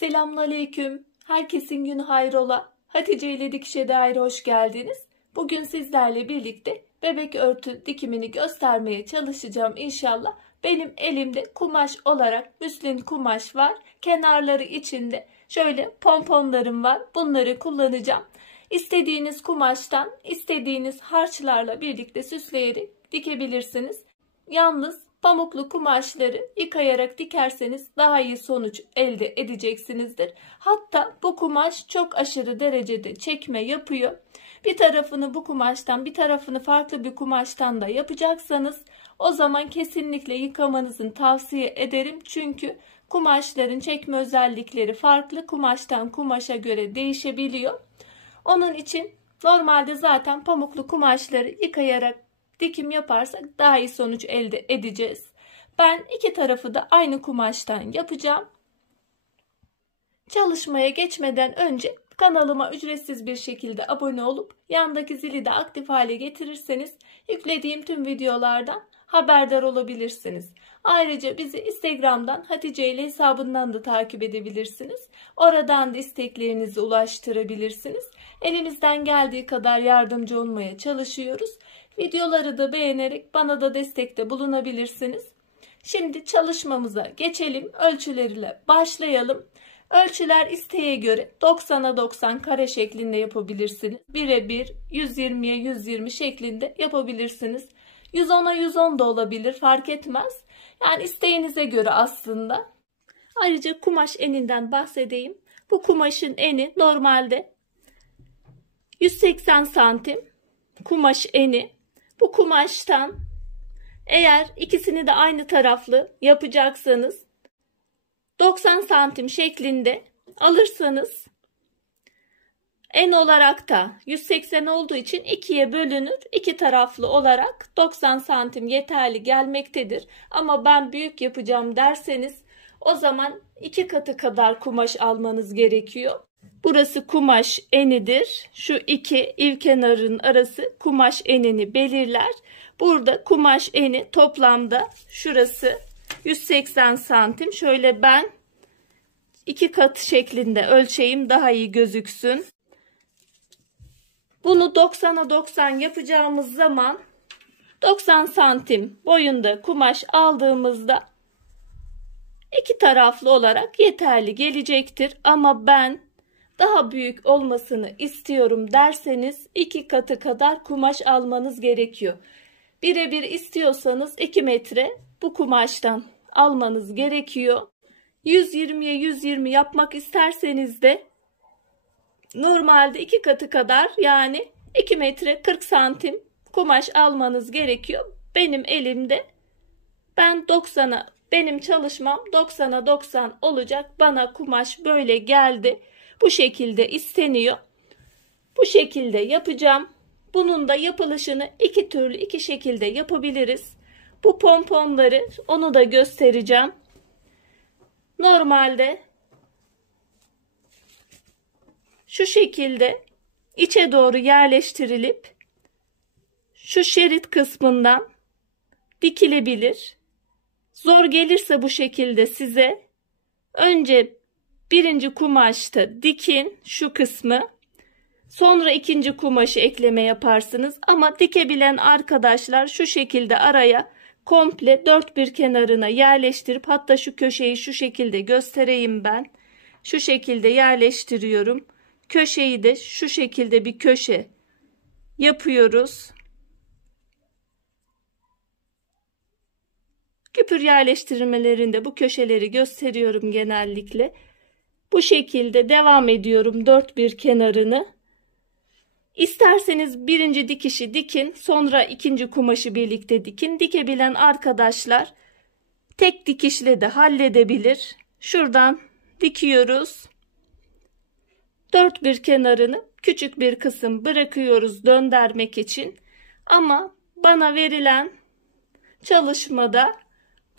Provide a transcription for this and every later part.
Selamünaleyküm. Herkesin günü hayrola. Hatice ile Dikişe Dair'e hoş geldiniz. Bugün sizlerle birlikte bebek örtü dikimini göstermeye çalışacağım inşallah. Benim elimde kumaş olarak müslin kumaş var. Kenarları içinde şöyle pomponlarım var. Bunları kullanacağım. İstediğiniz kumaştan, istediğiniz harçlarla birlikte süsleyerek dikebilirsiniz. Yalnız pamuklu kumaşları yıkayarak dikerseniz daha iyi sonuç elde edeceksinizdir. Hatta bu kumaş çok aşırı derecede çekme yapıyor. Bir tarafını bu kumaştan, bir tarafını farklı bir kumaştan da yapacaksanız o zaman kesinlikle yıkamanızı tavsiye ederim. Çünkü kumaşların çekme özellikleri farklı, kumaştan kumaşa göre değişebiliyor. Onun için normalde zaten pamuklu kumaşları yıkayarak dikim yaparsak daha iyi sonuç elde edeceğiz. Ben iki tarafı da aynı kumaştan yapacağım. Çalışmaya geçmeden önce kanalıma ücretsiz bir şekilde abone olup yandaki zili de aktif hale getirirseniz yüklediğim tüm videolardan haberdar olabilirsiniz. Ayrıca bizi Instagram'dan Hatice ile hesabından da takip edebilirsiniz. Oradan da isteklerinizi ulaştırabilirsiniz. Elimizden geldiği kadar yardımcı olmaya çalışıyoruz. Videoları da beğenerek bana da destekte bulunabilirsiniz. Şimdi çalışmamıza geçelim. Ölçüleriyle başlayalım. Ölçüler isteğe göre 90'a 90 kare şeklinde yapabilirsiniz. 1'e 1, 120'ye 120 şeklinde yapabilirsiniz. 110'a 110 da olabilir, fark etmez. Yani isteğinize göre aslında. Ayrıca kumaş eninden bahsedeyim. Bu kumaşın eni normalde 180 santim kumaş eni. Bu kumaştan eğer ikisini de aynı taraflı yapacaksanız 90 santim şeklinde alırsanız en olarak da 180 olduğu için ikiye bölünür. İki taraflı olarak 90 santim yeterli gelmektedir. Ama ben büyük yapacağım derseniz o zaman iki katı kadar kumaş almanız gerekiyor. Burası kumaş enidir. Şu iki ilk kenarın arası kumaş enini belirler. Burada kumaş eni toplamda şurası 180 santim. Şöyle ben iki katı şeklinde ölçeyim, daha iyi gözüksün. Bunu 90'a 90 yapacağımız zaman 90 santim boyunda kumaş aldığımızda iki taraflı olarak yeterli gelecektir. Ama ben daha büyük olmasını istiyorum derseniz iki katı kadar kumaş almanız gerekiyor. Birebir istiyorsanız 2 metre bu kumaştan almanız gerekiyor. 120'ye 120 yapmak isterseniz de normalde iki katı kadar, yani 2 metre 40 santim kumaş almanız gerekiyor. Benim elimde benim çalışmam 90'a 90 olacak. Bana kumaş böyle geldi. Bu şekilde isteniyor. Bu şekilde yapacağım. Bunun da yapılışını iki şekilde yapabiliriz. Bu pomponları onu da göstereceğim. Normalde şu şekilde içe doğru yerleştirilip şu şerit kısmından dikilebilir. Zor gelirse bu şekilde size önce birinci kumaşta dikin şu kısmı. Sonra ikinci kumaşı ekleme yaparsınız. Ama dikebilen arkadaşlar şu şekilde araya komple dört bir kenarına yerleştirip, hatta şu köşeyi şu şekilde göstereyim ben. Şu şekilde yerleştiriyorum. Köşeyi de şu şekilde bir köşe yapıyoruz. Küpür yerleştirmelerinde bu köşeleri gösteriyorum genellikle. Bu şekilde devam ediyorum dört bir kenarını. İsterseniz birinci dikişi dikin, sonra ikinci kumaşı birlikte dikin. Dikebilen arkadaşlar tek dikişle de halledebilir. Şuradan dikiyoruz. Dört bir kenarını küçük bir kısım bırakıyoruz döndürmek için. Ama bana verilen çalışmada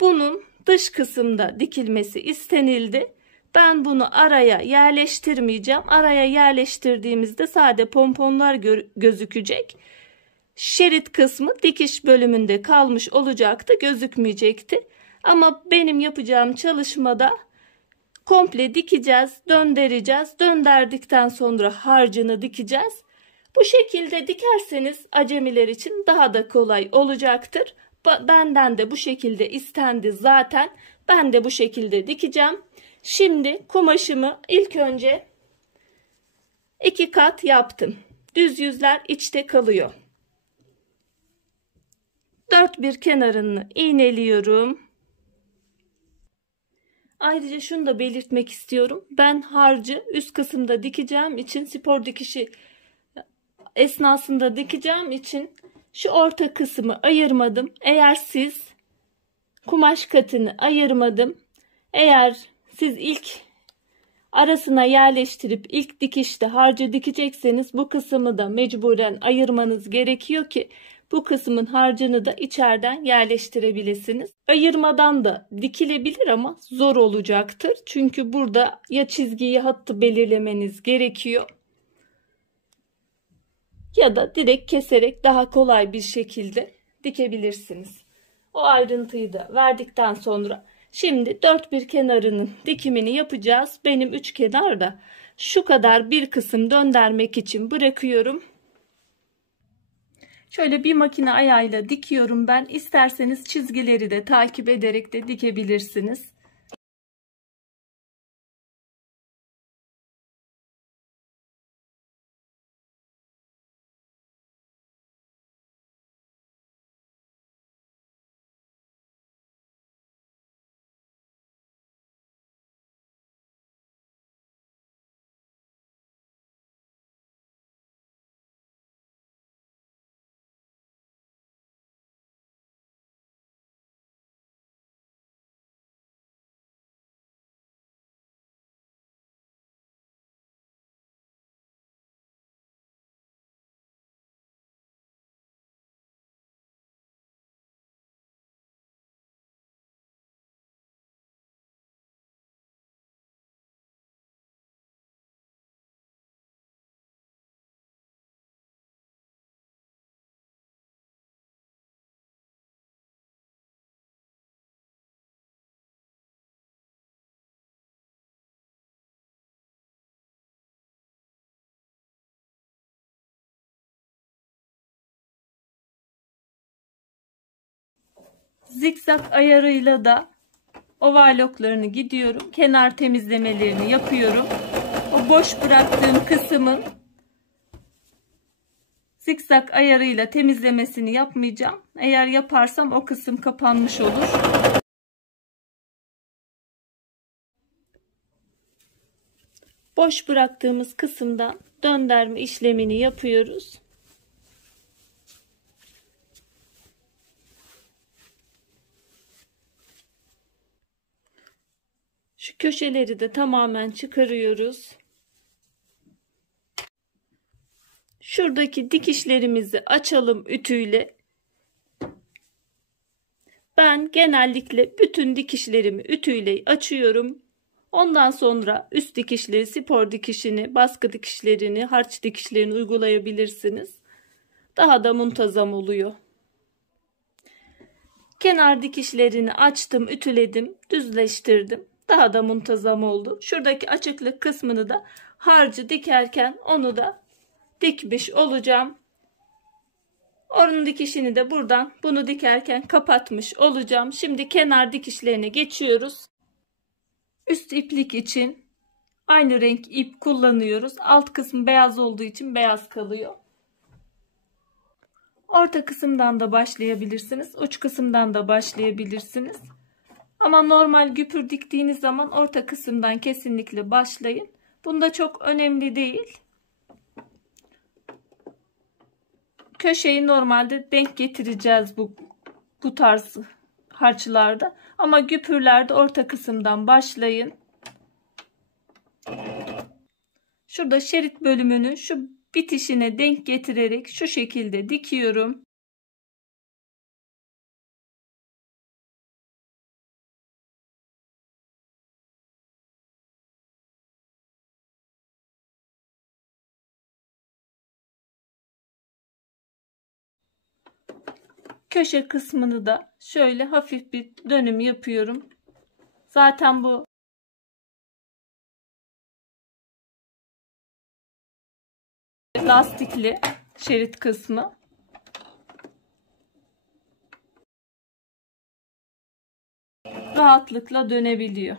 bunun dış kısımda dikilmesi istenildi. Ben bunu araya yerleştirmeyeceğim. Araya yerleştirdiğimizde sade pomponlar gözükecek. Şerit kısmı dikiş bölümünde kalmış olacaktı, gözükmeyecekti. Ama benim yapacağım çalışmada komple dikeceğiz, döndüreceğiz. Döndürdükten sonra harcını dikeceğiz. Bu şekilde dikerseniz acemiler için daha da kolay olacaktır. Benden de bu şekilde istendi zaten. Ben de bu şekilde dikeceğim. Şimdi kumaşımı ilk önce 2 kat yaptım. Düz yüzler içte kalıyor. Dört bir kenarını iğneliyorum. Ayrıca şunu da belirtmek istiyorum. Ben harcı üst kısımda dikeceğim için, spor dikişi esnasında dikeceğim için şu orta kısmı ayırmadım. Eğer siz kumaş katını ayırmadım. Eğer siz ilk arasına yerleştirip ilk dikişte harcı dikecekseniz bu kısmı da mecburen ayırmanız gerekiyor ki bu kısmın harcını da içeriden yerleştirebilirsiniz. Ayırmadan da dikilebilir ama zor olacaktır. Çünkü burada ya çizgiyi, hattı belirlemeniz gerekiyor ya da direkt keserek daha kolay bir şekilde dikebilirsiniz. O ayrıntıyı da verdikten sonra şimdi dört bir kenarının dikimini yapacağız. Benim üç kenar da şu kadar bir kısım döndürmek için bırakıyorum. Şöyle bir makine ayağıyla dikiyorum ben. İsterseniz çizgileri de takip ederek de dikebilirsiniz. Zikzak ayarıyla da overlocklarını gidiyorum. Kenar temizlemelerini yapıyorum. O boş bıraktığım kısmın zikzak ayarıyla temizlemesini yapmayacağım. Eğer yaparsam o kısım kapanmış olur. Boş bıraktığımız kısımdan döndürme işlemini yapıyoruz. Şu köşeleri de tamamen çıkarıyoruz. Şuradaki dikişlerimizi açalım ütüyle. Ben genellikle bütün dikişlerimi ütüyle açıyorum. Ondan sonra üst dikişleri, spor dikişini, baskı dikişlerini, harç dikişlerini uygulayabilirsiniz. Daha da muntazam oluyor. Kenar dikişlerini açtım, ütüledim, düzleştirdim. Daha da muntazam oldu. Şuradaki açıklık kısmını da harcı dikerken onu da dikmiş olacağım. Onun dikişini de buradan bunu dikerken kapatmış olacağım. Şimdi kenar dikişlerine geçiyoruz. Üst iplik için aynı renk ip kullanıyoruz. Alt kısmı beyaz olduğu için beyaz kalıyor. Orta kısımdan da başlayabilirsiniz. Uç kısımdan da başlayabilirsiniz. Ama normal güpür diktiğiniz zaman orta kısımdan kesinlikle başlayın. Bunda çok önemli değil. Köşeyi normalde denk getireceğiz bu tarz harçlarda. Ama güpürlerde orta kısımdan başlayın. Şurada şerit bölümünü şu bitişine denk getirerek şu şekilde dikiyorum. Köşe kısmını da şöyle hafif bir dönüm yapıyorum. Zaten bu lastikli şerit kısmı. Rahatlıkla dönebiliyor.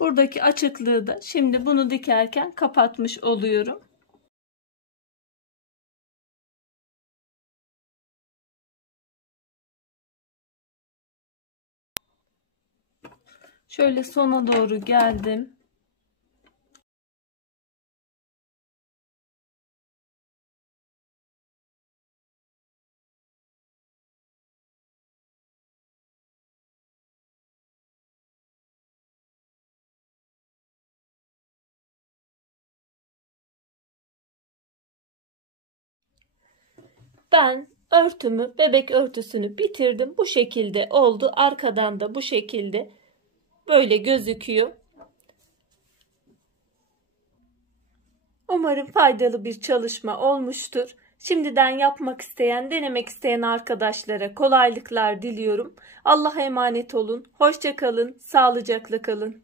Buradaki açıklığı da şimdi bunu dikerken kapatmış oluyorum. Şöyle sona doğru geldim. Ben örtümü, bebek örtüsünü bitirdim. Bu şekilde oldu. Arkadan da bu şekilde böyle gözüküyor. Umarım faydalı bir çalışma olmuştur. Şimdiden yapmak isteyen, denemek isteyen arkadaşlara kolaylıklar diliyorum. Allah'a emanet olun. Hoşça kalın, sağlıcakla kalın.